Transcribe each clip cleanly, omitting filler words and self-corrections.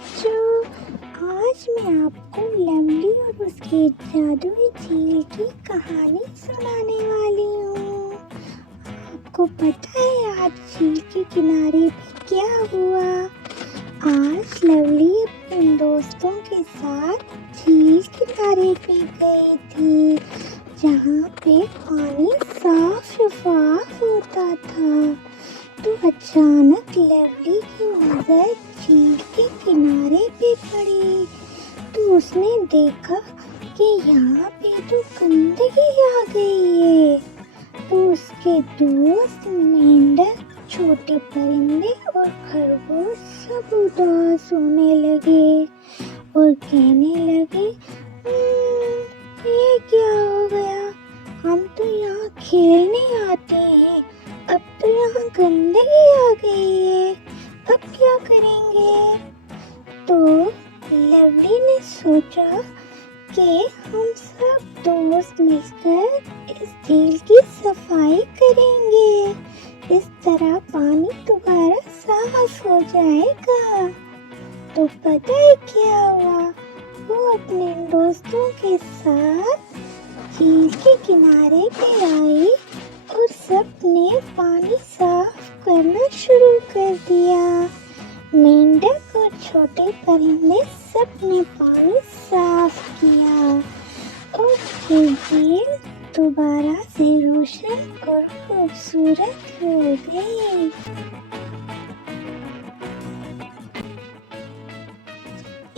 बच्चों, आज मैं आपको लवली और उसके जादुई झील की कहानी सुनाने वाली हूँ। आपको पता है आज झील के किनारे पे क्या हुआ? आज लवली अपने दोस्तों के साथ झील किनारे पे गई थी, जहाँ पे पानी साफ शफाफ होता था। तो अचानक लवली की नजर झील के किनारे पे पड़ी, तो उसने देखा कि यहाँ पे तो गंदगी आ गई है। तो उसके दोस्त मेंढक, छोटे परिंदे और खरगोश सब उदास होने लगे और कहने लगे, ये क्या हो गया? हम तो यहाँ खेलने आते हैं, अब तो यहाँ गंदगी आ गई है, अब क्या करेंगे? तो लवली ने सोचा कि हम सब दोस्त मिलकर इस झील की सफाई करेंगे, इस तरह पानी दोबारा साफ हो जाएगा। तो पता है क्या हुआ? वो अपने दोस्तों के साथ झील के किनारे पे आई और सबने पानी साफ करना शुरू कर दिया। मेंढक और छोटे परिंदे सबने पानी साफ किया और फिर झील दोबारा से रोशन और खूबसूरत हो गई।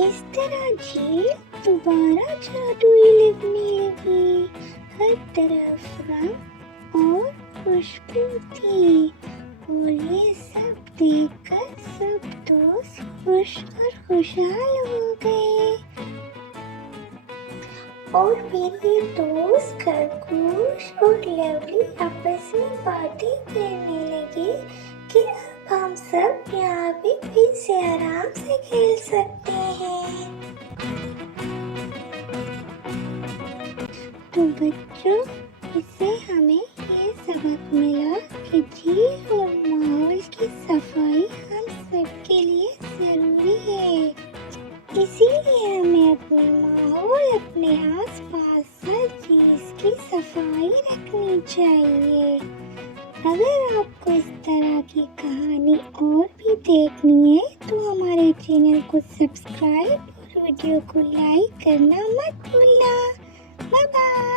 इस तरह झील दोबारा जादुई लगने लगी। हर तरफ रंग और खुशबू थी और ये सब देखकर सब दोस्त खुश और खुशहाल हो गए। और मेरे दोस्त खरगोश और लवली आपस में बातें करने लगे कि अब हम सब यहाँ पे फिर से आराम से खेल सकते हैं। तो बच्चों, इससे हमें ये सबक मिला कि झील और माहौल की सफाई हम सबके लिए जरूरी है। इसीलिए हमें अपने माहौल, अपने आसपास हर चीज की सफाई रखनी चाहिए। अगर आपको इस तरह की कहानी और भी देखनी है तो हमारे चैनल को सब्सक्राइब और वीडियो को लाइक करना मत भूलना। Bye bye.